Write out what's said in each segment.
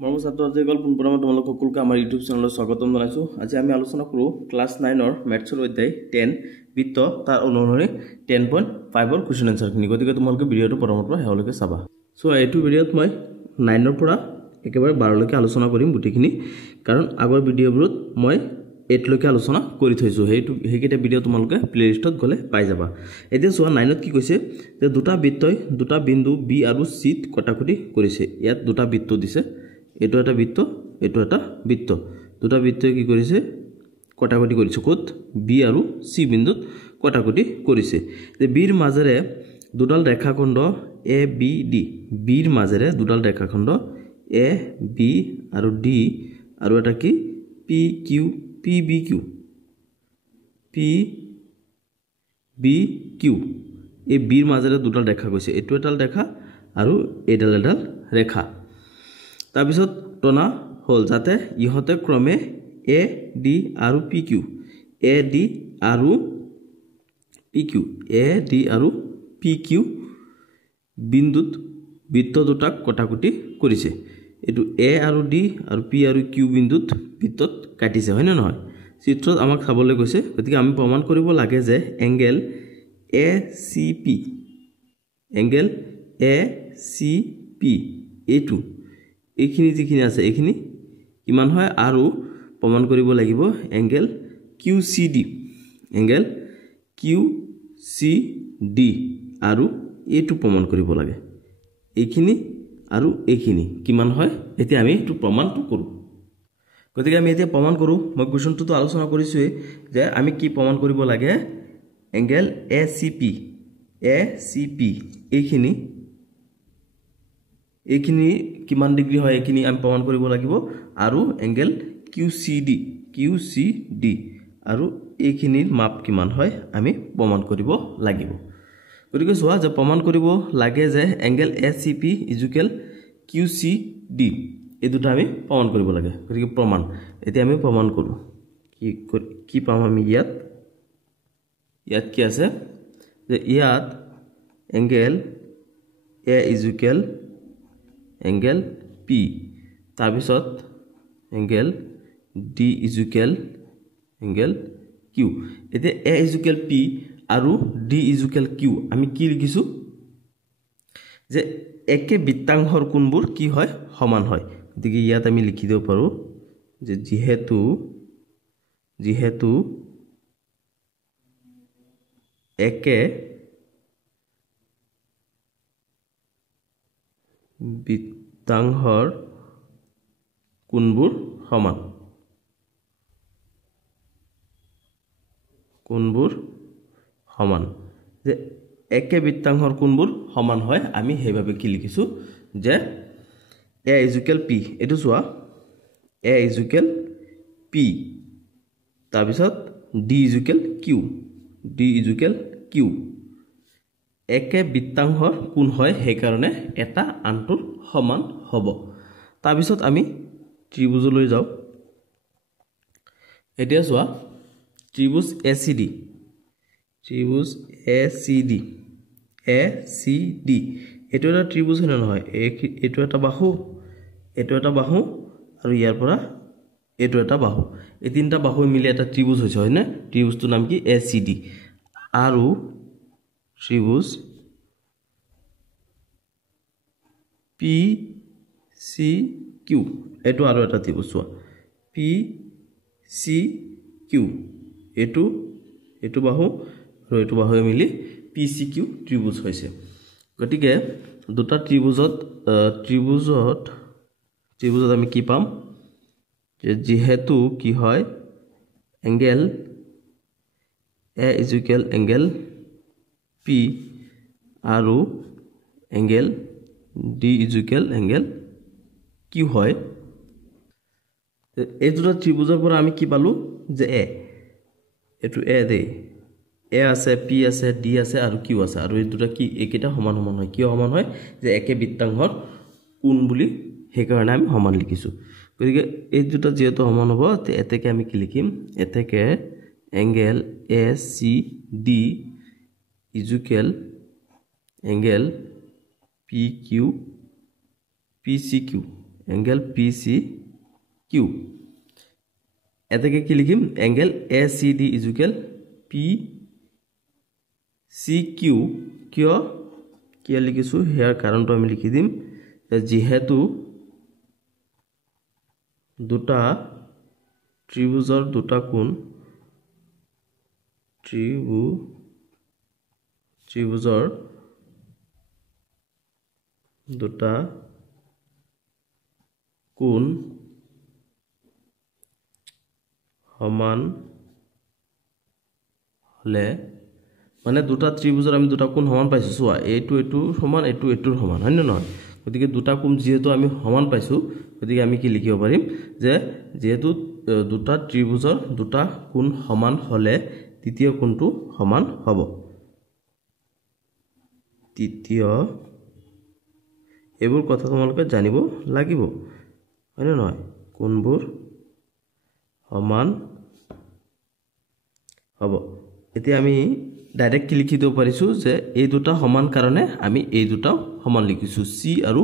মৰমৰ ছাত্ৰ ছাত্ৰীসকল পুনৰবাৰ তোমালোক সকলোকে আমাৰ ইউটিউব চেনেলত স্বাগতম জনাইছো। আজি আমি আলোচনা কৰোঁ ক্লাছ 9 মেথছৰ অধ্যায় 10 বৃত্ত তাৰ অনুসৰি 10.5 কুৱেশ্যন আনসাৰখিনি। গতিকে তোমালোকে ভিডিঅ'টো প্ৰথমৰ পৰা শেষলৈকে চাবা। সো এইটো ভিডিঅ'ত মই 9 পৰা একেবাৰে 12 লৈকে আলোচনা কৰিম গোটেইখিনি, কাৰণ আগৰ ভিডিঅ'বোৰত মই 8 লৈকে আলোচনা কৰি থৈছো। সেইকেইটা ভিডিঅ' তোমালোকে প্লেলিষ্টত গ'লে পাই যাবা। এতিয়া চোৱা 9ত কি কৈছে যে দুটা বৃত্তই দুটা বিন্দু বি আৰু চিত কটাকটি কৰিছে। ইয়াত দুটা বৃত্ত দিছে, এইটো এটা বৃত্ত, এইটো এটা বৃত্ত। দুটা বৃত্তই কি কৰিছে? কটাকটি কৰিছে। ক'ত? বি আৰু সি বিন্দুত কটাকটি কৰিছে। যে বিৰ মাজেৰে দুডাল ৰেখাখণ্ড এ বি ডি, বিৰ মাজেৰে দুডাল ৰেখাখণ্ড এ বি আৰু ডি আৰু এটা কি P Q, P B Q, P B Q, এই বিৰ মাজেৰে দুডাল ৰেখা গৈছে। এইটো এডাল ৰেখা আৰু এইডাল এডাল ৰেখা। তাৰপিছত টনা হ'ল যাতে ইহঁতে ক্ৰমে এ ডি আৰু পি কিউ, এ ডি আৰু পি কিউ, এ ডি আৰু পি কিউ বিন্দুত বৃত্ত দুটাক কটাকটি কৰিছে। এইটো এ আৰু ডি আৰু পি আৰু কিউ বিন্দুত বৃত্তত কাটিছে, হয়নে নহয়? চিত্ৰত আমাক চাবলৈ গৈছে। গতিকে আমি প্ৰমাণ কৰিব লাগে যে angle A C P, angle A C P এইটো, এইখিনি যিখিনি আছে এইখিনি কিমান হয়, আৰু প্ৰমাণ কৰিব লাগিব angle Q C D, angle Q C D আৰু এইটো প্ৰমাণ কৰিব লাগে। এইখিনি আৰু এইখিনি কিমান হয়, এতিয়া আমি এইটো প্ৰমাণটো কৰোঁ। গতিকে আমি এতিয়া প্ৰমাণ কৰোঁ। মই কুৱেশ্যনটোতো আলোচনা কৰিছোঁৱেই যে আমি কি প্ৰমাণ কৰিব লাগে। Angle A C P, A C P এইখিনি কিমান ডিগ্ৰী হয় এইখিনি আমি প্ৰমাণ কৰিব লাগিব, আৰু angle Q C D, Q C D আৰু এইখিনিৰ মাপ কিমান হয় আমি প্ৰমাণ কৰিব লাগিব। গতিকে চোৱা যে প্ৰমাণ কৰিব লাগে যে angle A C P equal Q C D, এই দুটা আমি প্ৰমাণ কৰিব লাগে। গতিকে প্ৰমাণ, এতিয়া আমি প্ৰমাণ কৰোঁ। কি পাম আমি? ইয়াত কি আছে যে ইয়াত angle A equal angle P, তাৰপিছত angle D equal angle Q. এতিয়া এ ইজুকেল পি আৰু ডি ইজুকেল কিউ আমি কি লিখিছোঁ যে একে বৃত্তাংশৰ কোণবোৰ কি হয়? সমান হয়। গতিকে ইয়াত আমি লিখি দিব পাৰোঁ যে যিহেতু একে বৃত্তাংশৰ কোণবোৰ সমান, যে একে বৃত্তাংশৰ কোণবোৰ সমান হয়, আমি সেইভাৱে কি লিখিছোঁ যে এ ইজুকেল পি, এইটো চোৱা এ ইজুকেল পি, তাৰপিছত D equal Q, D equal Q একে বৃত্তাংশৰ কোণ হয়, সেইকাৰণে এটা আনটোৰ সমান হ'ব। তাৰপিছত আমি ত্ৰিভুজলৈ যাওঁ। এতিয়া চোৱা ত্ৰিভুজ এ চি ডি, ত্ৰিভুজ এ চি ডি, এ চি ডি এইটো এটা ত্ৰিভুজ হয় নে নহয়? এইটো এটা বাহু, এইটো এটা বাহু আৰু ইয়াৰ পৰা এইটো এটা বাহু, এই তিনিটা বাহু মিলি এটা ত্ৰিভুজ হৈছে, হয়নে? ত্ৰিভুজটোৰ নাম কি? এ চি ডি। আৰু ত্ৰিভুজ পি চি কিউ, এইটো আৰু এটা ত্ৰিভুজ। চোৱা পি চি কিউ, এইটো বাহু আৰু এইটো বাহুৱে মিলি পি চি কিউ ত্ৰিভুজ হৈছে। গতিকে দুটা ত্ৰিভুজত আমি কি পাম যে যিহেতু কি হয় angle A equal angle P আৰু angle D equal angle Q হয়, এই দুটা ত্ৰিভুজৰ পৰা আমি কি পালোঁ যে এইটো এ দেই, এ আছে, পি আছে, ডি আছে আৰু কিউ আছে, আৰু এই দুটা কি এইকেইটা সমান হয়। কিয় সমান হয়? যে একে বৃত্তাংশৰ কোণ বুলি, সেইকাৰণে আমি সমান লিখিছোঁ। গতিকে এই দুটা যিহেতু সমান হ'ব, এতেকে আমি কি লিখিম? এতেকে angle A C D equal angle P Q, P C Q angle PCQ এটাকে কি লিখিম এংগেল ACD ইকুয়াল PCQ কিয় কিয় লিখিছো হেয়াৰ কাৰণটো আমি লিখি দিম যেহেতু দুটা ত্ৰিভুজৰ দুটা কোণ ত্ৰিভুজৰ দুটা কোণ সমান হলে মানে দুটা ত্ৰিভুজৰ আমি দুটা কোণ সমান পাইছো চোৱা এইটো সমান এইটোৰ সমান হয় না নহয় গতিকে দুটা কোণ যেহেতু আমি সমান পাইছো গতিকে আমি কি লিখিব পাৰিম যে যেহেতু দুটা ত্ৰিভুজৰ দুটা কোণ সমান হলে তৃতীয় কোণটো সমান হ'ব তৃতীয় এইবোৰ কথা তোমালোকে জানিব লাগিব হয় না নহয় কোণবোৰ সমান হ'ব এতিয়া আমি ডাইৰেক্ট লিখি দিব পাৰিছো যে এই দুটা সমান কাৰণে আমি এই দুটা সমান লিখিছো C আৰু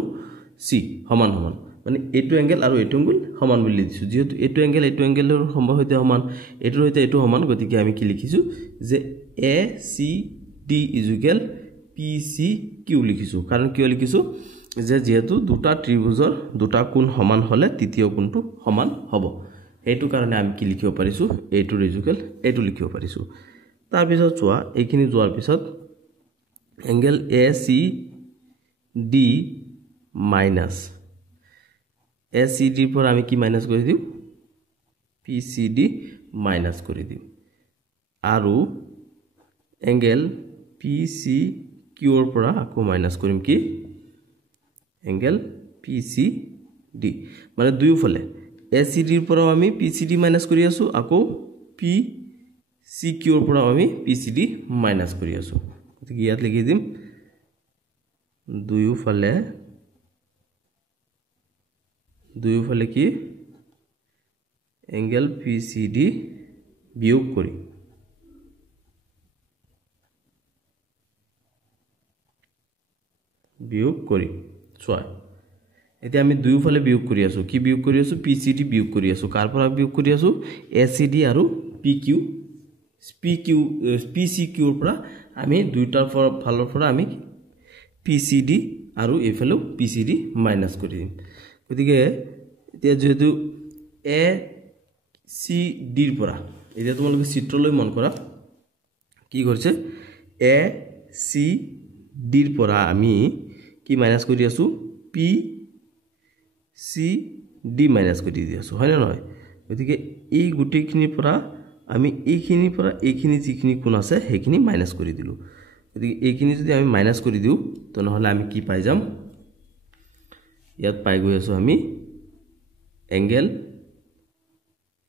C সমান সমান মানে এইটো এংগেল আৰু এইটো এংগেল সমান বুলি লিখিছো যেহেতু এইটো এংগেলৰ সম্ভৱ হৈতে সমান এইটোৰ হৈতে এইটো সমান গতিকে আমি কি লিখিছো যে ACD ইকুয়াল PCQ লিখিছো কাৰণ কিয় লিখিছো যে যেহেতু দুটা ত্ৰিভুজৰ দুটা কোণ সমান হলে তৃতীয় কোণটো সমান হ'ব এইটো কাৰণে আমি কি লিখিব পাৰিছো এইটো ইকুয়াল এইটো লিখিব পাৰিছো তাৰ পিছত চোৱা এইখিনি যোৱাৰ পিছত এংগেল ACD মাইনাস ACD পৰা আমি কি মাইনাস কৰি দিম PCD মাইনাস কৰি দিম আৰু এংগেল PCQ ৰ পৰা আকৌ মাইনাস কৰিম কি এংগেল PCD মানে দুয়োফালে ACD ৰ পৰা আমি PCD মাইনাস কৰি আছো আকৌ PCQ ৰ পৰা আমি PCD মাইনাস কৰি আছো গতিকে ইয়াত লিখি দিম দুয়োফালে কি এংগেল PCD বিয়োগ কৰি চোৱা এতিয়া আমি দুয়োফালে বিয়োগ কৰি আছো কি বিয়োগ কৰি আছো PCD বিয়োগ কৰি আছো কাৰ পৰা বিয়োগ কৰি আছো ACD আৰু PCQ ৰ পৰা আমি দুইটাৰ ফালৰ পৰা আমি PCD আৰু এফালেও PCD মাইনাস কৰি দিম গতিকে এতিয়া যেহেতু ACD ৰ পৰা এতিয়া তোমালোকে চিত্ৰলৈ মন কৰা কি কৰিছে ACD ৰ পৰা আমি কি মাইনাস কৰি আছো PCD মাইনাস কৰি দি আছো হয় না নহয় গতিকে এই গুটেখিনিৰ পৰা আমি এইখিনিৰ পৰা এইখিনি যিখিনি কোণ আছে সেইখিনি মাইনাস কৰি দিলো গতিকে এইখিনি যদি আমি মাইনাস কৰি দিও তেনেহলে আমি কি পাই যাম ইয়াত পাই গৈ আছো আমি এংগেল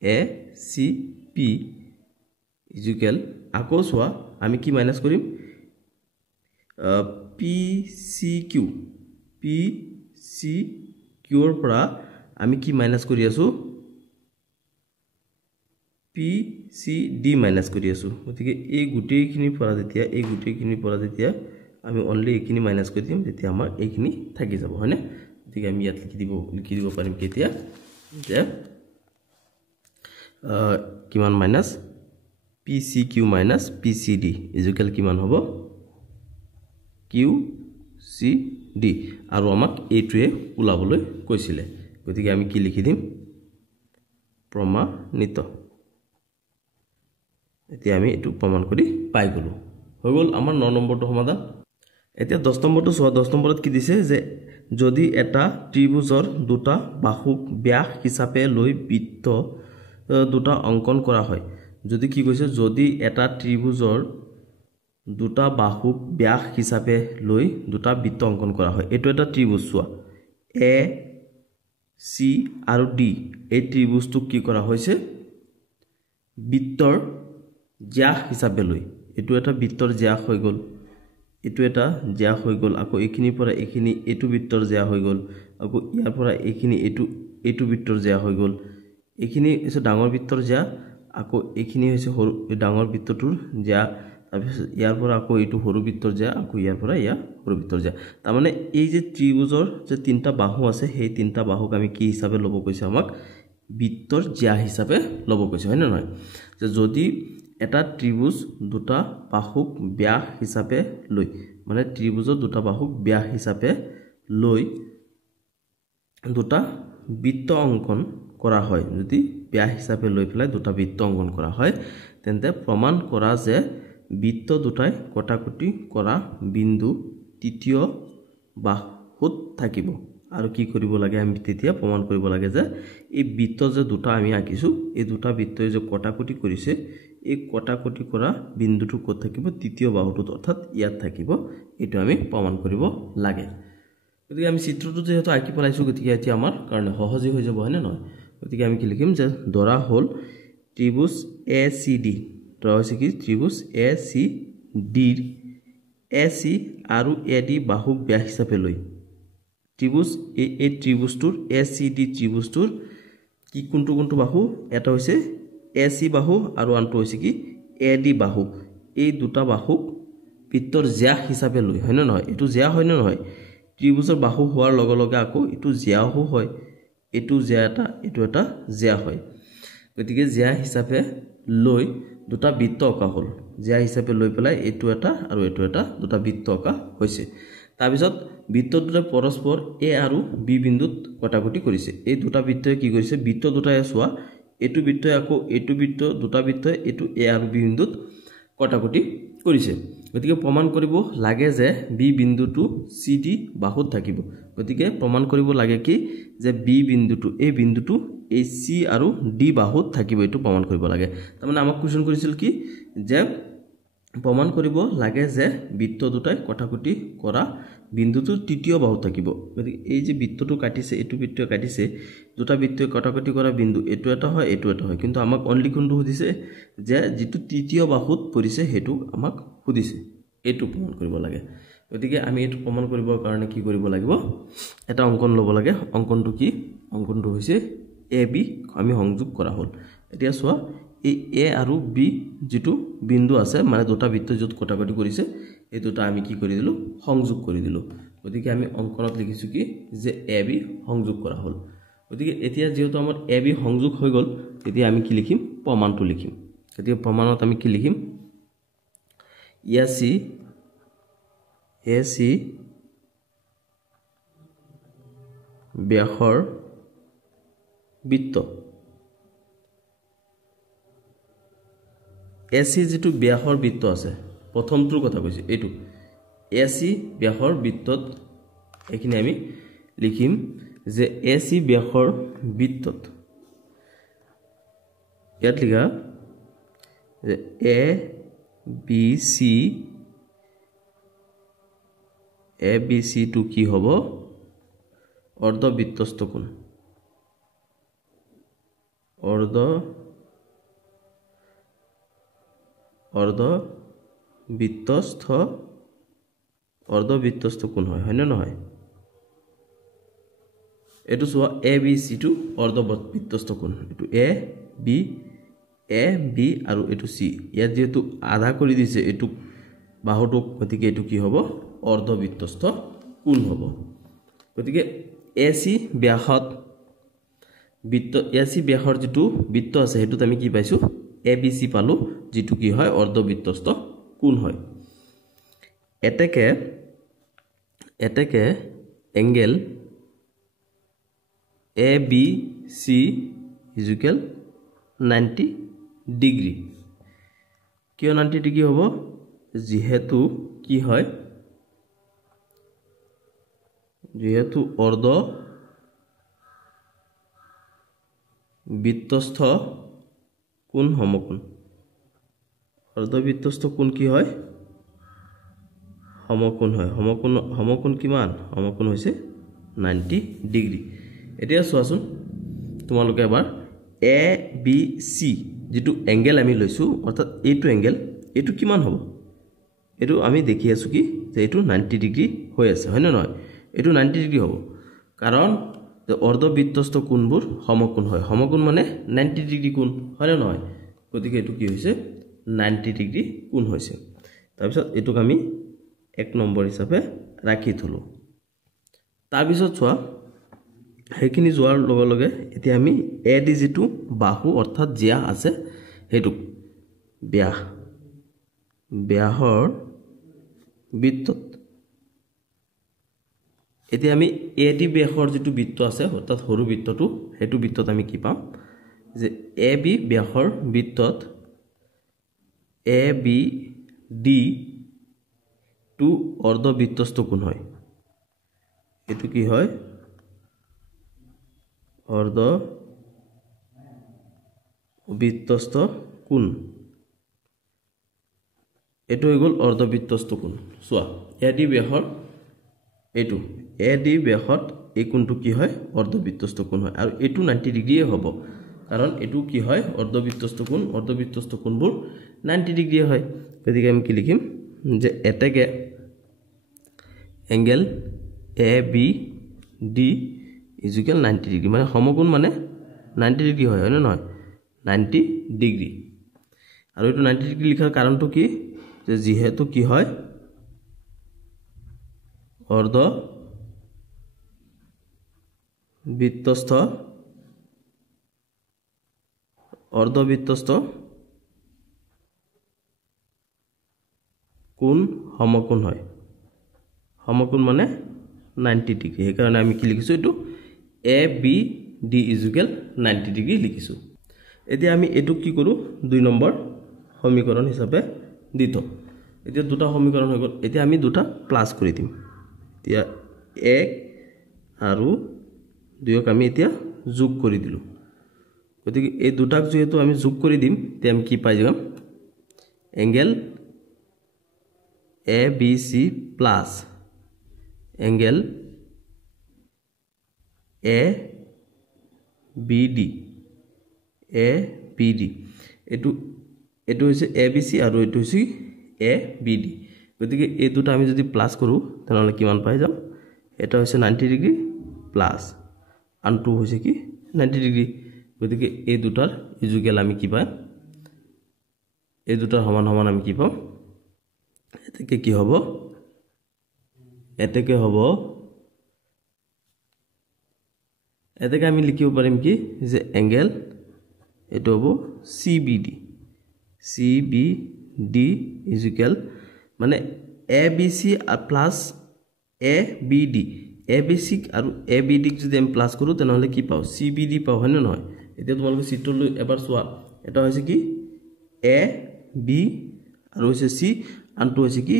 ACP ইকুয়াল আকৌ চোৱা আমি কি মাইনাস কৰিম PCQ ৰ পৰা আমি কি মাইনাস কৰি আছো PCD মাইনাস কৰি আছো গতিকে এই গুটেখিনিৰ পৰা যেতিয়া আমি অনলি এইখিনি মাইনাস কৰি দিম তেতিয়া আমাৰ এইখিনি থাকি যাব হয়নে গতিকে আমি ইয়াত লিখি দিব পাৰিম কেতিয়া যে কিমান minus PCQ minus PCD equal কিমান হ'ব QCD আৰু আমাক এইটোৱে উলাবলৈ কৈছিলে গতিকে আমি কি লিখি দিম প্ৰমাণিত এতিয়া আমি এটো প্ৰমাণ কৰি পাই গলো হৈ গল আমাৰ 9 নম্বৰটো সমাধান এতিয়া 10 নম্বৰটো চোৱা 10 নম্বৰত কি দিছে যে যদি এটা ত্ৰিভুজৰ দুটা বাহুক ব্যাস হিচাপে লৈ বৃত্ত দুটা অঙ্কন কৰা হয় যদি কি কৈছে যদি এটা ত্ৰিভুজৰ দুটা বাহুক ব্যাস হিচাপে লৈ দুটা বৃত্ত অঙ্কন কৰা হয় এটো এটা ত্ৰিভুজ চোৱা A C আৰু D এই ত্ৰিভুজটো কি কৰা হৈছে বৃত্তৰ জ্যাস হিচাপে লৈ এটো এটা বৃত্তৰ জ্যাস হৈ গল এটো এটা জ্যাস হৈ গল আকৌ এইখিনি পৰা এইখিনি এটো বৃত্তৰ জ্যাস হৈ গল আকৌ ইয়াৰ পৰা এইখিনি এটো বৃত্তৰ জ্যাস হৈ গল এইখিনি হৈছে ডাঙৰ বৃত্তৰ জ্যাস আকৌ এইখিনি হৈছে ডাঙৰ বৃত্তটোৰ জ্যাস তাৰপিছত ইয়াৰ পৰা আকৌ এইটো সৰু বৃত্তৰ জ্যা আকৌ ইয়াৰ পৰা ইয়া সৰু বৃত্তৰ জ্যা তাৰমানে এই যে ত্ৰিভুজৰ যে তিনটা বাহু আছে সেই তিনটা বাহুক আমি কি হিচাপে ল'ব কৈছে আমাক বৃত্তৰ জ্যা হিচাপে ল'ব কৈছে হয় না নহয় যে যদি এটা ত্ৰিভুজ দুটা বাহুক ব্যাস হিচাপে লৈ মানে ত্ৰিভুজৰ দুটা বাহুক ব্যাস হিচাপে লৈ দুটা বৃত্ত অঙ্কন কৰা হয় যদি ব্যাস হিচাপে লৈ পেলাই দুটা বৃত্ত অঙ্কন কৰা হয় তেন্তে প্ৰমাণ কৰা যে বৃত্ত দুটাই কটাকটি কৰা বিন্দু তৃতীয় বাহুত থাকিব আৰু কি কৰিব লাগে আমি তেতিয়া প্ৰমাণ কৰিব লাগে যে এই বৃত্ত যে দুটা আমি আঁকিছো এই দুটা বৃত্তই যে কটাকটি কৰিছে এই কটাকটি কৰা বিন্দুটো ক'ত থাকিব তৃতীয় বাহুটোত অৰ্থাৎ ইয়াত থাকিব এটো আমি প্ৰমাণ কৰিব লাগে গতিকে আমি চিত্ৰটো যেহেতু আঁকি পেলাইছো গতিকে এতিয়া আমাৰ কাৰণে সহজে হৈ যাব হয় না নহয় গতিকে আমি কি লিখিম যে ধৰা হ'ল ত্ৰিভুজ ACD ধৰা হৈছে কি ত্ৰিভুজ ACD AC আৰু AD বাহুক ব্যাস হিচাপে লৈ ত্ৰিভুজ এই ত্ৰিভুজটোৰ ACD ত্ৰিভুজটোৰ কি কোনটো বাহু এটা হৈছে AC বাহু আৰু আনটো হৈছে কি AD বাহু এই দুটা বাহুক বৃত্তৰ জ্যা হিচাপে লৈ হয় না নহয় এটো জ্যা হয় না নহয় ত্ৰিভুজৰ বাহু হোৱাৰ লগে লগে আকৌ এটো জ্যাও হয় এটো জ্যা এটো এটা জ্যা হয় গতিকে জ্যা হিচাপে লৈ দুটা বৃত্ত অঁকা হ'ল জ্যা হিচাপে লৈ পেলাই এটো এটা আৰু এটো এটা দুটা বৃত্ত অঁকা হৈছে তাৰ পিছত বৃত্ত দুটা পৰস্পৰ A আৰু B বিন্দুত কটাকটি কৰিছে এই দুটা বৃত্তই কি কৰিছে বৃত্ত দুটাই চোৱা এটো বৃত্তই আকৌ এটো বৃত্ত দুটা বৃত্তই এটো A আৰু B বিন্দুত কটাকটি কৰিছে গতিকে প্ৰমাণ কৰিব লাগে যে B বিন্দুটো CD বাহুত থাকিব গতিকে প্ৰমাণ কৰিব লাগে কি যে B বিন্দুটো এই বিন্দুটো এই C আৰু D বাহুত থাকিব এটো প্ৰমাণ কৰিব লাগে তাৰমানে আমাক কোৱেশ্চন কৰিছিল কি যে প্ৰমাণ কৰিব লাগে যে বৃত্ত দুটাই কটাকটি কৰা বিন্দুটো তৃতীয় বাহুত থাকিব গতিকে এই যে বৃত্তটো কাটিছে এটো বৃত্তই কাটিছে দুটা বৃত্তই কটাকটি কৰা বিন্দু এটো এটা হয় কিন্তু আমাক অনলি কোনটো সুধিছে যে যেটো তৃতীয় বাহুত পৰিছে হেতু আমাক সুধিছে এটো প্ৰমাণ কৰিব লাগে গতিকে আমি এটো প্ৰমাণ কৰিবৰ কাৰণে কি কৰিব লাগিব এটা অঙ্কন ল'ব লাগে অঙ্কনটো কি অঙ্কনটো হৈছে AB আমি সংযোগ কৰা হ'ল এতিয়া চোৱা এই A আৰু B যেটো বিন্দু আছে মানে দুটা বৃত্ত যত কটাকটি কৰিছে এই দুটা আমি কি কৰি দিলো সংযোগ কৰি দিলো গতিকে আমি অঙ্কনত লিখিছো কি যে AB সংযোগ কৰা হ'ল গতিকে এতিয়া যেহেতু আমাৰ AB সংযোগ হৈ গল তেতিয়া আমি কি লিখিম প্ৰমাণটো লিখিম গতিকে প্ৰমাণত আমি কি লিখিম AC ব্যাসৰ বৃত্ত AC যেটো ব্যাসৰ বৃত্ত আছে প্ৰথমটোৰ কথা কৈছে এটো AC ব্যাসৰ বৃত্তত এখিনি আমি লিখিম যে AC ব্যাসৰ বৃত্তত ইয়াত লিখা যে ABC টু কি হ'ব অৰ্ধবৃত্তস্থ কোণ অৰ্ধবৃত্তস্থ কোণ হয় না নহয় এটো চোৱা ABC টু অৰ্ধবৃত্তস্থ কোণ এটো A B আৰু এটো C ইয়াত যেহেতু আধা কৰি দিছে এটো বাহুটো গতিকে এটো কি হ'ব অৰ্ধবৃত্তস্থ কোণ হ'ব গতিকে AC ব্যাসত বৃত্ত AC ব্যাসৰ যেটো বৃত্ত আছে হেতুত আমি কি পাইছো ABC পালো যেটো কি হয় অৰ্ধবৃত্তস্থ কোণ হয় এতেকে এংগেল ABC ইকুয়াল 90 ডিগ্ৰী কিয় 90 ডিগ্ৰী হ'ব যেহেতু কি হয় যেহেতু অৰ্ধবৃত্তস্থ কোণ সমকোণ অৰ্ধবৃত্তস্থ কোণ কি হয় সমকোণ হয় সমকোণ কিমান সমকোণ হৈছে 90 ডিগ্ৰী এতিয়া চোৱাচোন তোমালোকে এবাৰ ABC যেটো এংগেল আমি লৈছো অৰ্থাৎ এইটো এংগেল এটো কিমান হ'ব এটো আমি দেখি আছো কি যে এটো 90 ডিগ্ৰী হৈ আছে হয় না নহয় এটো 90 ডিগ্ৰী হ'ব কাৰণ যে অৰ্ধবৃত্তস্থ কোণবোৰ সমকোণ হয় সমকোণ মানে 90 ডিগ্ৰী কোণ হয় না নহয় গতিকে এটো কি হৈছে 90 ডিগ্ৰী কোণ হৈছে তাৰপিছত এটুক আমি 1 নম্বৰ হিচাপে ৰাখি থলো তাৰপিছত চোৱা হেখিনি যোৱাৰ লগে লগে এতিয়া আমি এ ডি যেটো বাহু অৰ্থাৎ জিয়া আছে হেতু ব্যাহৰ বৃত্তত এতিয়া আমি এ ডি ব্যাসৰ যেটো বৃত্ত আছে অৰ্থাৎ সৰু বৃত্তটো হেতু বৃত্তত আমি কি পাম যে A B ব্যাসৰ বৃত্তত A B D two অৰ্ধবৃত্তস্থ কোণ হয় এটো কি হয় অৰ্ধবৃত্তস্থ কোণ এটো হৈ গল অৰ্ধবৃত্তস্থ কোণ চোৱা এ ডি ব্যাসৰ এটো এ ডি ব্যাসত এই কোণটো কি হয় অৰ্ধবৃত্তস্থ কোণ হয় আৰু এটো 90 ডিগ্ৰী হ'ব কাৰণ এটো কি হয় অৰ্ধবৃত্তস্থ কোণবোৰ 90 ডিগ্ৰী হয় গতিকে আমি কি লিখিম যে এটেকে angle A B D equal 90 degree মানে সমকোণ মানে 90 ডিগ্ৰী হয় না নহয় 90 ডিগ্ৰী আৰু এটো 90 ডিগ্ৰী লিখাৰ কাৰণটো কি যে যেহেতু কি হয় অৰ্ধবৃত্তস্থ কোণ সমকোণ হয় সমকোণ মানে 90 ডিগ্ৰী এই কাৰণে আমি কি লিখিছো এটো এ বি ডি ইকুয়াল 90 ডিগ্ৰী লিখিছো এতিয়া আমি এটো কি কৰো 2 নম্বৰ সমীকৰণ হিচাপে দিত এতিয়া দুটা সমীকৰণ হৈ গল এতিয়া আমি দুটা প্লাস কৰি দিম এতিয়া 1 আৰু 2 ক আমি এতিয়া যোগ কৰি দিলু গতিকে এই দুটাক যেহেতু আমি যোগ কৰি দিম তে আমি কি পাই যাম angle A B C plus angle A B D এটো হৈছে এ বি সি আৰু এটো হৈছে এ বি ডি গতিকে এই দুটা আমি যদি প্লাস কৰো তেনহলে কিমান পাই যাম এটা হৈছে 90 ডিগ্ৰী প্লাস আনটো হৈছে কি 90 ডিগ্ৰী গতিকে এই দুটাৰ ইকুয়াল আমি কি পাম এই দুটাৰ সমান সমান আমি কি পাম এতেকে কি হ'ব এতেকে আমি লিখিব পাৰিম কি যে এংগেল এটো হ'ব CBD ইকুয়াল মানে ABC প্লাস ABD ABC আৰু ABD ক যদি আমি প্লাস কৰো তেনহলে কি পাও CBD পাও হয় না নহয় এতিয়া তোমালোকে চিত্ৰলৈ এবাৰ চোৱা এটা হৈছে কি AB আৰু হৈছে C আনটো হৈছে কি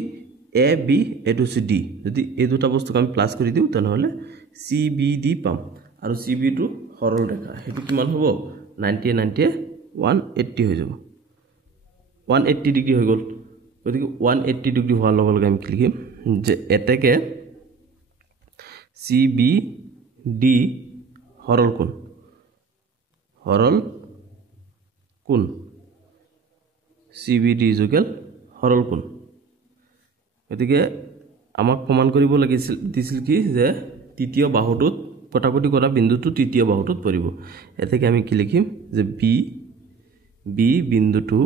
AB এটো হৈছে D যদি এই দুটা বস্তুক আমি প্লাস কৰি দিও তেনহলে CBD পাম আৰু CB টো সৰল ৰেখা হেতু কিমান হ'ব 90 180 হৈ যাব 180 ডিগ্ৰী হৈ গল গতিকে 180 ডিগ্ৰী হোৱাৰ লগে লগে আমি কি লিখিম যে এটেকে CBD সৰল কোণ CBD ইকুয়াল সৰল কোণ গতিকে আমাক প্ৰমাণ কৰিব দিছিল কি যে তৃতীয় বাহুটোত কটাকটি কৰা বিন্দুটো তৃতীয় বাহুটোত পৰিব এতেকে আমি কি লিখিম যে বি বিন্দুটো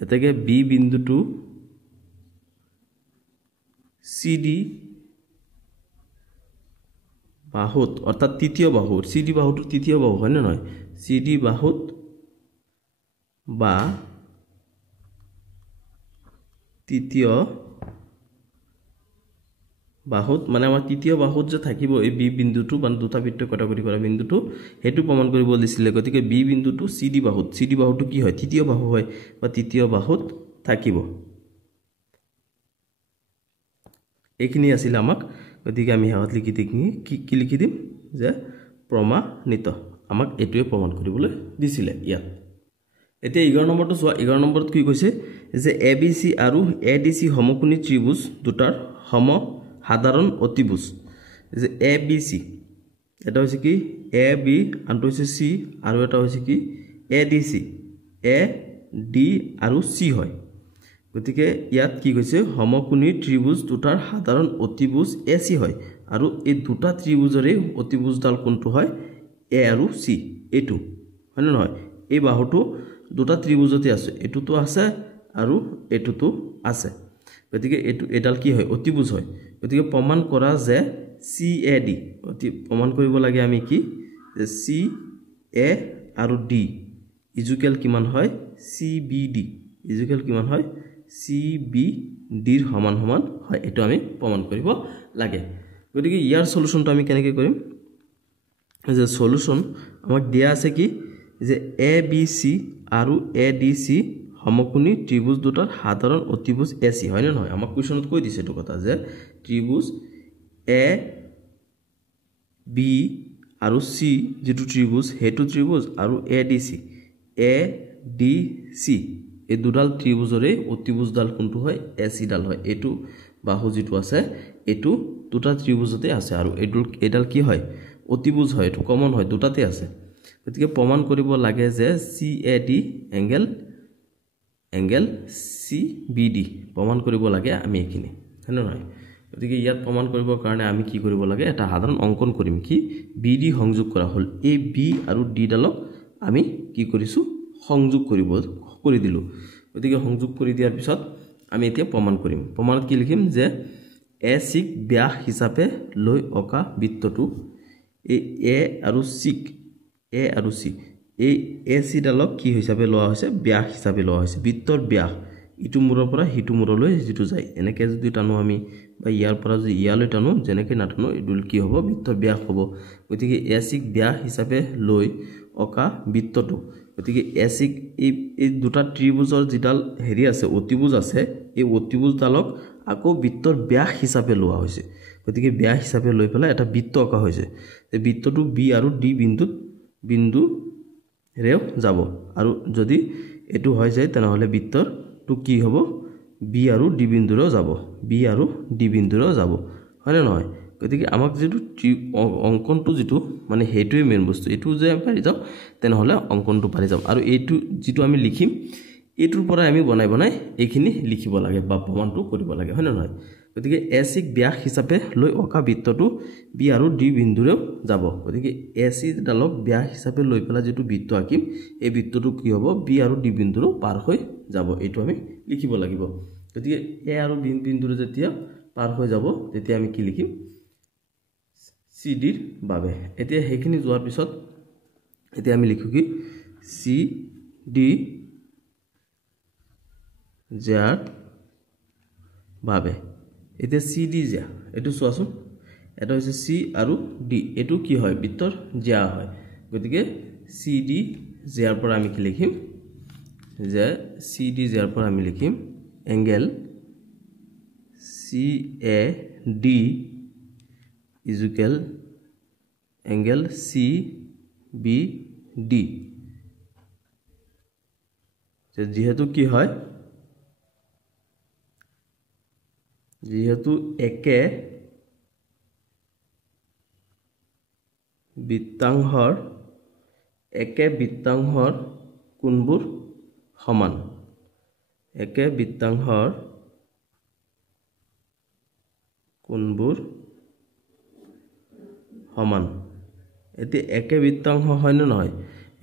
এতেকে বি বিন্দুটো CD বাহুত অর্থাৎ তৃতীয় বাহু CD বাহুটো তৃতীয় বাহু হয় না নয় CD বাহুত বা তৃতীয় বাহুত মানে আমাৰ তৃতীয় বাহুত যে থাকিব এই বি বিন্দুটো বা দুটা বৃত্ত কটাকটি কৰা বিন্দুটো হেতু প্ৰমাণ কৰিব দিছিলে গতিকে বি বিন্দুটো CD বাহুটো কি হয় তৃতীয় বাহু হয় বা তৃতীয় বাহুত থাকিব এইখিনি আছিল আমাক গতিকে আমি হাত লিখি কি লিখি দিম যে প্ৰমাণিত আমাক এটোৱে প্ৰমাণ কৰিবলৈ দিছিলে ইয়াত এতিয়া 11 নম্বৰটো চোৱা 11 নম্বৰত কি কৈছে যে ABC আৰু ADC সমকোণী ত্ৰিভুজ দুটাৰ সম সাধাৰণ অতিভুজ যে ABC এটা হৈছে কি AB আনটো হৈছে C আৰু এটা হৈছে কি ADC AD আৰু C হয় গতিকে ইয়াত কি কৈছে সমকোণী ত্ৰিভুজ দুটাৰ সাধাৰণ অতিভুজ AC হয় আৰু এই দুটা ত্ৰিভুজৰে অতিভুজডাল কোনটো হয় A আৰু C এটো হয় না নহয় এই বাহুটো দুটা ত্ৰিভুজতে আছে এটুটো আছে আৰু এটুটো আছে গতিকে এডাল কি হয় অতিভুজ হয় গতিকে প্ৰমাণ কৰা যে CAD প্ৰমাণ কৰিব লাগে আমি কি যে CA আৰু D ইকুৱেল কিমান হয় CBD ইকুৱেল কিমান হয় CBD ৰ সমান সমান হয় এটো আমি প্ৰমাণ কৰিব লাগে গতিকে ইয়াৰ সলিউশনটো আমি কেনেকৈ কৰিম যে সলিউশন আমাক দিয়া আছে কি যে ABC আৰু ADC সমকোণী ত্ৰিভুজ দুটাৰ সাধাৰণ অতিভুজ AC হয় না নহয় আমাক কোৱেশ্যনত কৈ দিছে এটো কথা যে ত্ৰিভুজ AB আৰু C যেটো ত্ৰিভুজ হেতু ত্ৰিভুজ আৰু ADC এই দুডাল ত্ৰিভুজৰে অতিভুজ ডাল কোনটো হয় AC ডাল হয় এটো বাহু যেটো আছে এটো দুটা ত্ৰিভুজতে আছে আৰু এডাল কি হয় অতিভুজ হয় এটো কমন হয় দুটাতে আছে গতিকে প্ৰমাণ কৰিব লাগে যে CAD এংগেল CBD প্ৰমাণ কৰিব লাগে আমি এখিনি হয় না নহয় গতিকে ইয়াত প্ৰমাণ কৰিবৰ কাৰণে আমি কি কৰিব লাগে এটা সাধাৰণ অঙ্কন কৰিম কি BD সংযোগ কৰা হল এই B আৰু D ডালক আমি কি কৰিছো সংযোগ কৰি দিলো গতিকে সংযোগ কৰি দিয়াৰ পিছত আমি এতিয়া প্ৰমাণ কৰিম প্ৰমাণত কি লিখিম যে AC ব্যাস হিচাপে লৈ অকা বৃত্তটো এই A আৰু C এই AC ডালক কি হিচাপে লোৱা হৈছে ব্যাস হিচাপে লোৱা হৈছে বৃত্তৰ ব্যাস ইটো মূৰৰ পৰা হিটো মূৰলৈ যেটো যায় এনেকৈ যদি টানো আমি বা ইয়াৰ পৰা যদি ইয়ালৈ টানো যেনেকৈ নাটানো ইডুল কি হ'ব বৃত্তৰ ব্যাস হ'ব গতিকে AC ব্যাস হিচাপে লৈ অকা বৃত্তটো গতিকে AC এই দুটা ত্ৰিভুজৰ যিডাল হেৰি আছে অতিভুজ আছে এই অতিভুজ ডালক আকৌ বৃত্তৰ ব্যাস হিচাপে লোৱা হৈছে গতিকে ব্যাস হিচাপে লৈ পেলাই এটা বৃত্ত অকা হৈছে এই বৃত্তটো B আৰু D বিন্দু ৰেও যাব আৰু যদি এটো হৈ যায় তেনেহলে বৃত্তৰটো কি হ'ব B আৰু D বিন্দুৰেও যাব হয় না নহয় গতিকে আমাক যেটো অঙ্কনটো যেটো মানে হেতুৱে মেইন বস্তু এটো যে পাৰি যাও তেনেহলে অঙ্কনটো পাৰি যাও আৰু এটো যেটো আমি লিখিম এটোৰ পৰা আমি বনাই এইখিনি লিখিব লাগে বা প্ৰমাণটো কৰিব লাগে হয় না নহয় গতিকে AC ব্যাস হিচাপে লৈ অকা বৃত্তটো B আৰু D বিন্দুৰেও যাব গতিকে AC ডালক ব্যাস হিচাপে লৈ পেলা যেটো বৃত্ত আঁকিম এই বৃত্তটো কি হ'ব B আৰু D বিন্দুৰ পাৰ হৈ যাব এটো আমি লিখিব লাগিব গতিকে A আৰু B বিন্দুৰ যেতিয়া পাৰ হৈ যাব তেতিয়া আমি কি লিখিম CD ৰ বাবে এতিয়া হেখিনি যোৱাৰ পিছত এতিয়া আমি লিখো কি CD যাৰ বাবে এতিয়া CD যা এটো চোৱাচোন এটা হৈছে C আৰু D এটো কি হয় বৃত্তৰ যা হয় গতিকে CD যাৰ পৰা আমি কি লিখিম যে CD যাৰ পৰা আমি লিখিম angle CAD equal angle CBD যেহেতু কি হয় যেহেতু একে বৃত্তাংশৰ কোণবোৰ সমান একে বৃত্তাংশৰ কোণবোৰ সমান এতিয়া একে বৃত্তাংশ হয় না নহয়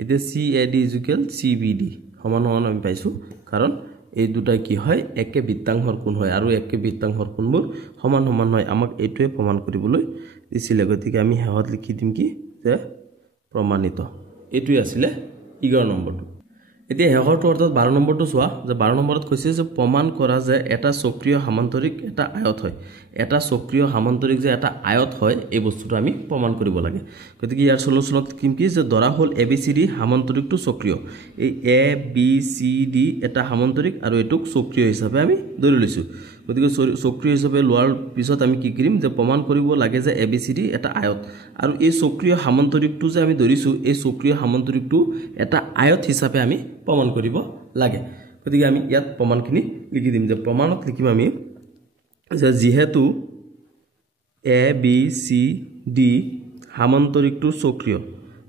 এতিয়া CAD ইকুৱেল CBD সমান আমি পাইছো কাৰণ এই দুটাই কি হয় একে বৃত্তাংশৰ কোণ হয় আৰু একে বৃত্তাংশৰ কোণবোৰ সমান হয় আমাক এটোৱে প্ৰমাণ কৰিবলৈ দিছিলে গতিকে আমি হেহত লিখি দিম কি যে প্ৰমাণিত এটোই আছিল 11 নম্বৰটো এতিয়া হেহৰটো অৰ্থাৎ 12 নম্বৰটো চোৱা যে 12 নম্বৰত কৈছে যে প্ৰমাণ কৰা যে এটা চক্ৰীয় সামান্তৰিক এটা আয়ত হয় এটা চক্ৰীয় সামান্তৰিক যে এটা আয়ত হয় এই বস্তুটো আমি প্ৰমাণ কৰিব লাগে গতিকে ইয়াৰ সলিউশনত কি যে ধৰা হল ABCD সামান্তৰিকটো চক্ৰীয় এই ABCD এটা সামান্তৰিক আৰু এটোক চক্ৰীয় হিচাপে আমি ধৰি লৈছো গতিকে চক্ৰীয় হিচাপে লোৱাৰ পিছত আমি কি কৰিম যে প্ৰমাণ কৰিব লাগে যে ABCD এটা আয়ত আৰু এই চক্ৰীয় সামান্তৰিকটো যে আমি ধৰিছো এই চক্ৰীয় সামান্তৰিকটো এটা আয়ত হিচাপে আমি প্ৰমাণ কৰিব লাগে গতিকে আমি ইয়াত প্ৰমাণখিনি লিখি দিম যে প্ৰমাণত লিখিম আমি যে যেহেতু ABCD সামান্তৰিকটো চক্ৰীয়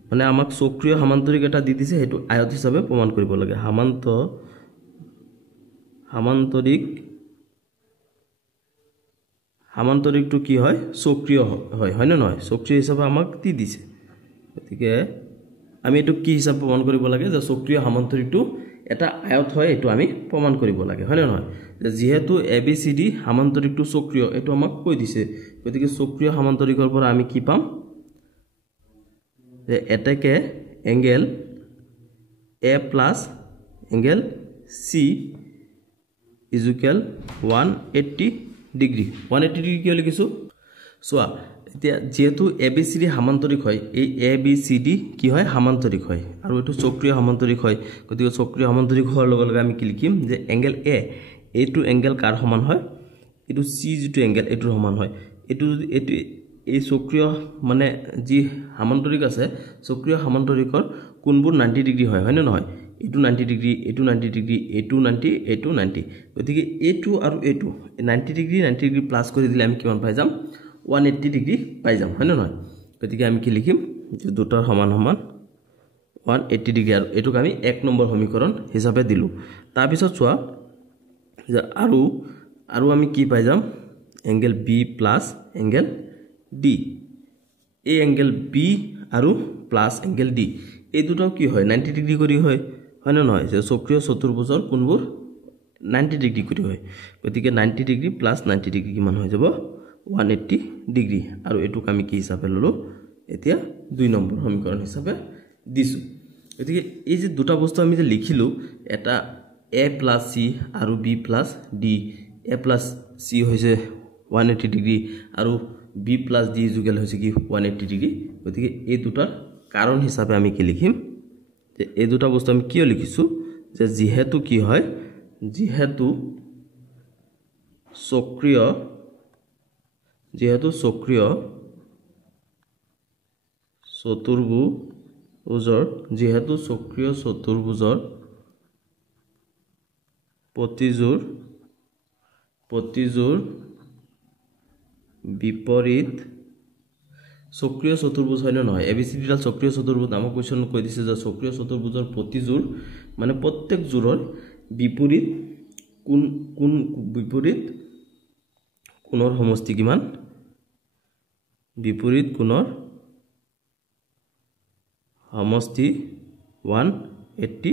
মানে আমাক চক্ৰীয় সামান্তৰিক এটা দি দিছে হেতু আয়ত হিচাপে প্ৰমাণ কৰিব লাগে সামান্তৰিকটো কি হয় চক্ৰীয় হয় না নহয় চক্ৰীয় হিচাপে আমাক দি দিছে গতিকে আমি এটো কি হিচাপে প্ৰমাণ কৰিব লাগে যে চক্ৰীয় সামান্তৰিকটো এটা আয়ত হয় এটো আমি প্ৰমাণ কৰিব লাগে হয় না নহয় যেহেতু ABCD সামান্তৰিকটো চক্ৰীয় এটো আমাক কৈ দিছে গতিকে চক্ৰীয় সামান্তৰিকৰ পৰা আমি কি পাম যে এটাকে angle A plus angle C is equal 180 degree 180 degree কিয় লিখিছো সোয়া এতিয়া যেহেতু ABCD সামান্তৰিক হয় এই ABCD কি হয় সামান্তৰিক হয় আৰু এটো চক্ৰীয় সামান্তৰিক হয় গতিকে চক্ৰীয় সামান্তৰিক হোৱাৰ লগে লগে আমি কি লিখিম যে এংগেল A এটো এংগেল কাৰ সমান হয় এটো C যেটো এংগেল এটোৰ সমান হয় এটো এই চক্ৰীয় মানে যি সামান্তৰিক আছে চক্ৰীয় সামান্তৰিকৰ কোনবোৰ 90 ডিগ্ৰী হয় হয় না নহয় এটো 90 ডিগ্ৰী এটো 90 ডিগ্ৰী এটো 90 এটো 90 গতিকে এটো আৰু এটো 90 ডিগ্ৰী প্লাস কৰি দিলে আমি কিমান পাই যাম 180 ডিগ্ৰী পাই যাম হয় না নহয় গতিকে আমি কি লিখিম যে দুটাৰ সমান সমান 180 ডিগ্ৰী আৰু এটোক আমি 1 নম্বৰ সমীকৰণ হিচাপে দিলু তাৰ পিছত চোৱা যে আৰু আমি কি পাই যাম angle B plus angle D এই এংগেল B আৰু প্লাস এংগেল D এই দুটাও কি হয় 90 ডিগ্ৰী কৰি হয় না নহয় যে চক্ৰীয় চতুৰ্ভুজৰ কোনবোৰ 90 ডিগ্ৰী কৰি হয় গতিকে 90 ডিগ্ৰী প্লাস 90 ডিগ্ৰী কিমান হৈ যাব 180 ডিগ্ৰী আৰু এটোক আমি কি হিচাপে ললো এতিয়া 2 নম্বৰ সমীকৰণ হিচাপে দিছো গতিকে এই যে দুটা বস্তু আমি যে লিখিলো এটা A plus C আৰু B plus D A plus C হৈছে 180 ডিগ্ৰী আৰু B plus D ইকুয়াল হৈছে কি 180 ডিগ্ৰী গতিকে এই দুটাৰ কাৰণ হিচাপে আমি কি লিখিম যে এই দুটা বস্তু আমি কিয় লিখিছো যে যেহেতু কি হয় যেহেতু চক্ৰীয় চতুৰ্ভুজৰ প্ৰতিযোৰ বিপৰীত চক্ৰীয় চতুৰ্ভুজ হয় না নহয় ABCD ডাল চক্ৰীয় চতুৰ্ভুজ নামৰ কোৱেশ্চন কৈ দিছে যে চক্ৰীয় চতুৰ্ভুজৰ প্ৰতিযোৰ মানে প্ৰত্যেক জোৰৰ বিপৰীত কোণৰ সমষ্টি কিমান বিপৰীত কোণৰ সমষ্টি 180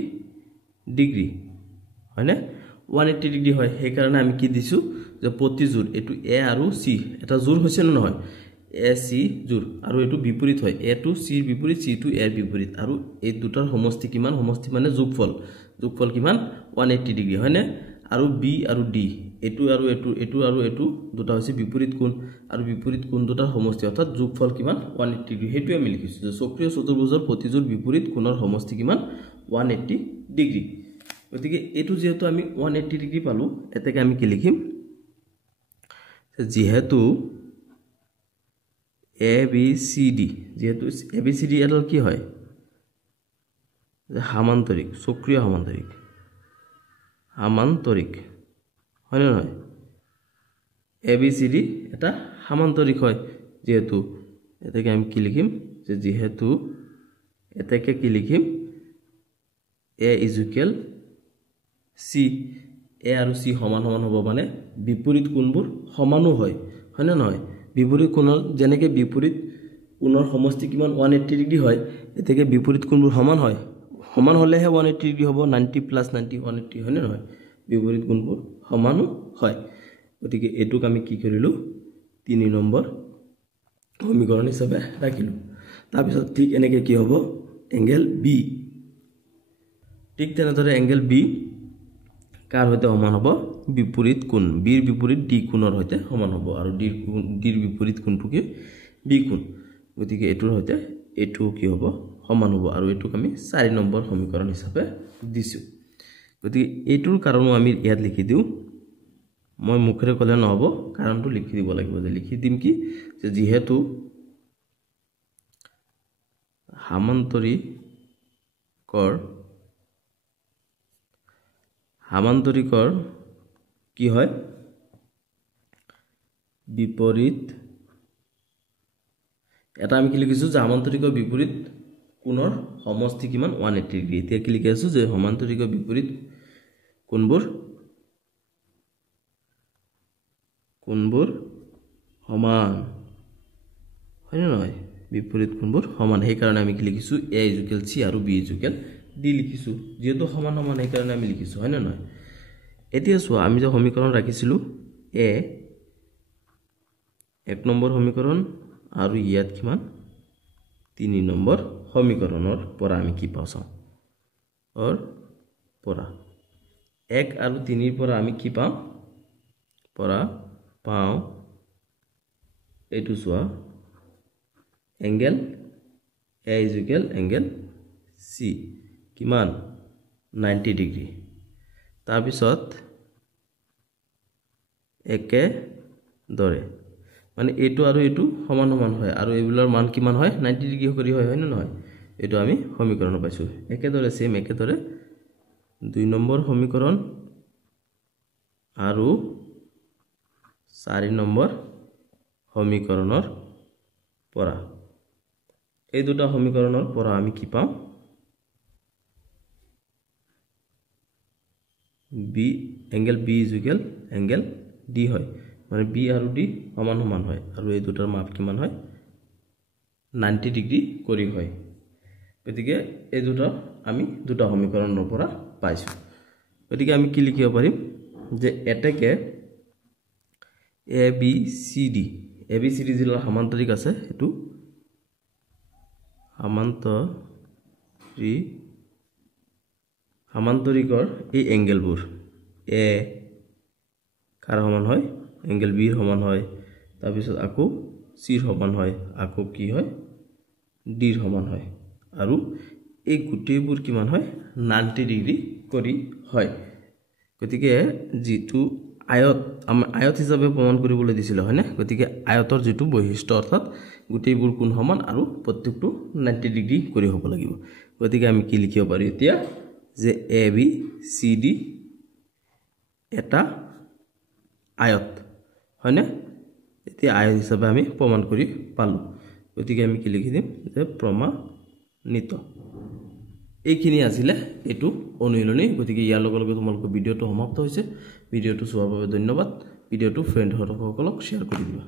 ডিগ্ৰী হয় না 180 ডিগ্ৰী হয় সেই কাৰণে আমি কি দিছো যে প্ৰতিযোৰ এটো A আৰু C এটা জোৰ হৈছে না নহয় AC জোৰ আৰু এটো বিপৰীত হয় A টু C বিপৰীত C টু A বিপৰীত আৰু এই দুটাৰ সমষ্টি কিমান সমষ্টি মানে যোগফল কিমান 180 ডিগ্ৰী হয় না আৰু B আৰু D এটো আৰু এটো দুটা হৈছে বিপৰীত কোণ আৰু বিপৰীত কোণ দুটাৰ সমষ্টি অৰ্থাৎ যোগফল কিমান 180 ডিগ্ৰী হেতু আমি লিখিছো যে চক্ৰীয় চতুৰ্ভুজৰ প্ৰতিযোৰ বিপৰীত কোণৰ সমষ্টি কিমান 180 ডিগ্ৰী গতিকে এটো যেহেতু আমি 180 ডিগ্ৰী পালো এতেকে আমি কি লিখিম যেহেতু ABCD যেহেতু ABCD এডাল কি হয় সামান্তৰিক চক্ৰীয় সামান্তৰিক হয় না নহয় ABCD এটা সামান্তৰিক হয় যেহেতু এটাকে আমি কি লিখিম যে যেহেতু এটাকে কি লিখিম A is equal C A আৰু C সমান হ'ব মানে বিপৰীত কোণবোৰ সমানো হয় না নহয় বিপৰীত কোণৰ যেনেকৈ বিপৰীত কোণৰ সমষ্টি কিমান 180 ডিগ্ৰী হয় এতেকে বিপৰীত কোণবোৰ সমান হলেহে 180 ডিগ্ৰী হ'ব 90 + 90 180 হয় না নহয় বিপৰীত কোণবোৰ সমানো হয় গতিকে এটোক আমি কি কৰিলো 3 নম্বৰ সমীকৰণ হিচাপে ৰাখিলো তাৰ পিছত ঠিক এনেকৈ কি হ'ব এংগেল B ঠিক তেনেদৰে এংগেল B কাৰ হৈতে সমান হ'ব বিপৰীত কোণ B ৰ বিপৰীত D কোণৰ হৈতে সমান হ'ব আৰু D ৰ বিপৰীত কোণটো কি B কোণ গতিকে এটোৰ হৈতে এটো কি হ'ব সমান হ'ব আৰু এটোক আমি 4 নম্বৰ সমীকৰণ হিচাপে দিছো গতিকে এটোৰ কাৰণো আমি ইয়াত লিখি দিও মই মুখৰে কলে নহব কাৰণটো লিখি দিব লাগিব যে লিখি দিম কি যে যেহেতু সামান্তৰিকৰ কি হয় বিপৰীত এটা আমি কি লিখিছো যে সামান্তৰিকৰ বিপৰীত কোণৰ সমষ্টি কিমান 180 ডিগ্ৰী এতিয়া কি লিখি আছো যে সমান্তৰিকৰ বিপৰীত কোণবোৰ সমান হয় না নহয় বিপৰীত কোণবোৰ সমান সেই কাৰণে আমি কি লিখিছো A = C আৰু B = ডি লিখিছোঁ যেহেতু সমান সমান সেইকাৰণে আমি লিখিছোঁ হয় না নহয় এতিয়া চোৱা আমি যে সমীকৰণ ৰাখিছিলোঁ এ 1 নম্বৰ সমীকৰণ আৰু ইয়াত কিমান 3 নম্বৰ সমীকৰণৰ পৰা আমি কি পাওঁ চাওঁ অৰ পৰা 1 আৰু 3 পৰা আমি কি পাওঁ পৰা পাওঁ এইটো চোৱা angle A is equal angle C কিমান 90 ডিগ্ৰী তাৰ পিছত একে দৰে মানে এটো আৰু এটো সমান সমান হয় আৰু এইবিলাৰ মান কিমান হয় 90 ডিগ্ৰী কৰি হয় হয় না নহয় এটো আমি সমীকৰণ পাইছো একে দৰে সেম একে দৰে 2 নম্বৰ সমীকৰণ আৰু 4 নম্বৰ সমীকৰণৰ পৰা এই দুটা সমীকৰণৰ পৰা আমি কি পাওঁ b angle b is equal angle d হয় মানে b আৰু d সমান সমান হয় আৰু এই দুটাৰ মাপ কিমান হয় 90 ডিগ্ৰী কৰি হয় গতিকে এই দুটা আমি দুটা সমীকৰণৰ পৰা পাইছো গতিকে আমি কি লিখিব পাৰিম যে এটাকে a b c d জিলাৰ সমান্তৰিক আছে এটো সমান্তৰিকৰ এই এংগেলবোৰ a কাৰ সমান হয় এংগেল b সমান হয় তাৰ পিছত আকৌ c সমান হয় আকৌ কি হয় d সমান হয় আৰু এই গুটেইবোৰ কিমান হয় 90 ডিগ্ৰী কৰি হয় গতিকে যেটো আয়ত হিচাপে প্ৰমাণ কৰিবলৈ দিছিল হয় না গতিকে আয়তৰ যেটো বৈশিষ্ট্য অৰ্থাৎ গুটেইবোৰ কোণ সমান আৰু প্ৰত্যেকটো 90 ডিগ্ৰী কৰি হ'ব লাগিব গতিকে আমি কি লিখিব পাৰি এতিয়া যে এ বি সি ডি এটা আয়ত হয় না এতিয়া আয়ত হিচাপে আমি প্ৰমাণ কৰি পালো গতিকে আমি কি লিখি দিম যে প্ৰমাণিত এইখিনি আছিল এটো অনুশীলনী গতিকে ইয়াৰ লগে লগে তোমালোকৰ ভিডিওটো সমাপ্ত হৈছে ভিডিওটো চোৱাৰ বাবে ধন্যবাদ ভিডিওটো ফ্ৰেন্ড সকলক শেয়াৰ কৰি দিবা